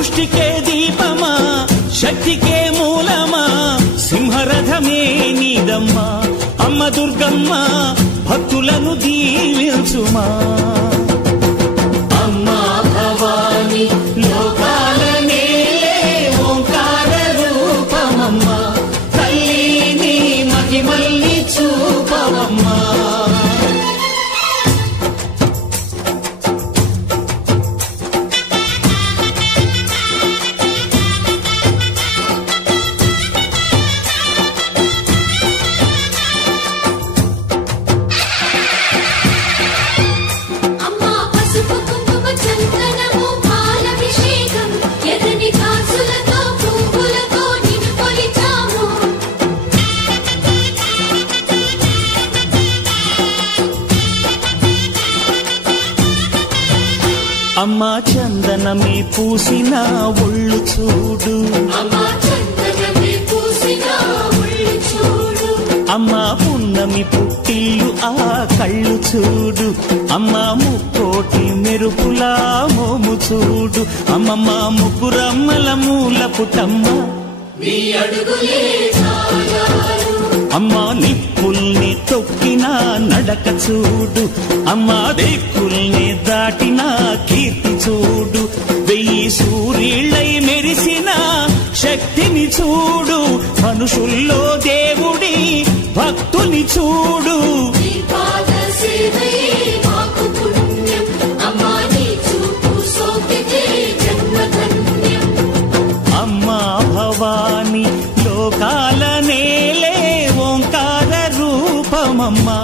సృష్టికే దీపమా శక్తికే మూలమా సింహరథమే నీదమ్మా అమ్మ దుర్గమ్మ భక్తులను దీవించుమా అమ్మా భవాని లోకాల నేలే ఓంకార రూపమమ్మా తల్లిని మహిమల్ని చూపవమ్మా అమ్మా చందనమే పూసిన ఒళ్ళు చూడు అమ్మా పున్నమి పుట్టిల్లు ఆ కళ్ళు చూడు అమ్మా ముక్కోటి మెరుపులా మోము చూడు అమ్మమ్మ ముగ్గురమ్మల మూల పుటమ్మ అమ్మా నిప్పుల్ని తొక్కిన నడక చూడు అమ్మా దిక్కుల్ని దాటిన కీర్తి చూడు 1000 సూర్యుళ్ళై మెరిసిన శక్తిని చూడు మనుషుల్లో దేవుడి భక్తుని చూడు అమ్మా భవాని లోకాల నేలే ఓంకార రూపమమ్మా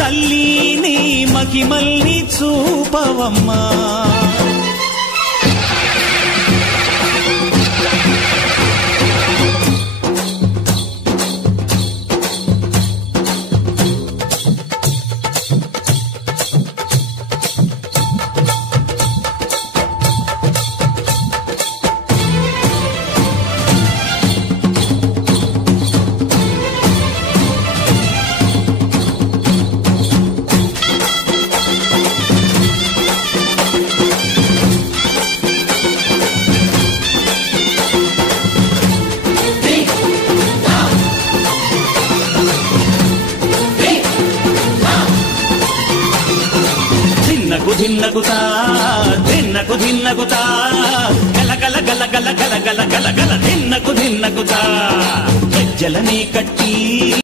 తల్లిని మహిమల్ని చూపవమ్మా ధిన్నగుతా ధిన్నకు ధిన్నగుతా గల గల గల గల గల గల గల గల ధిన్నకు ధిన్నగుతా గజ్జలనే కట్టి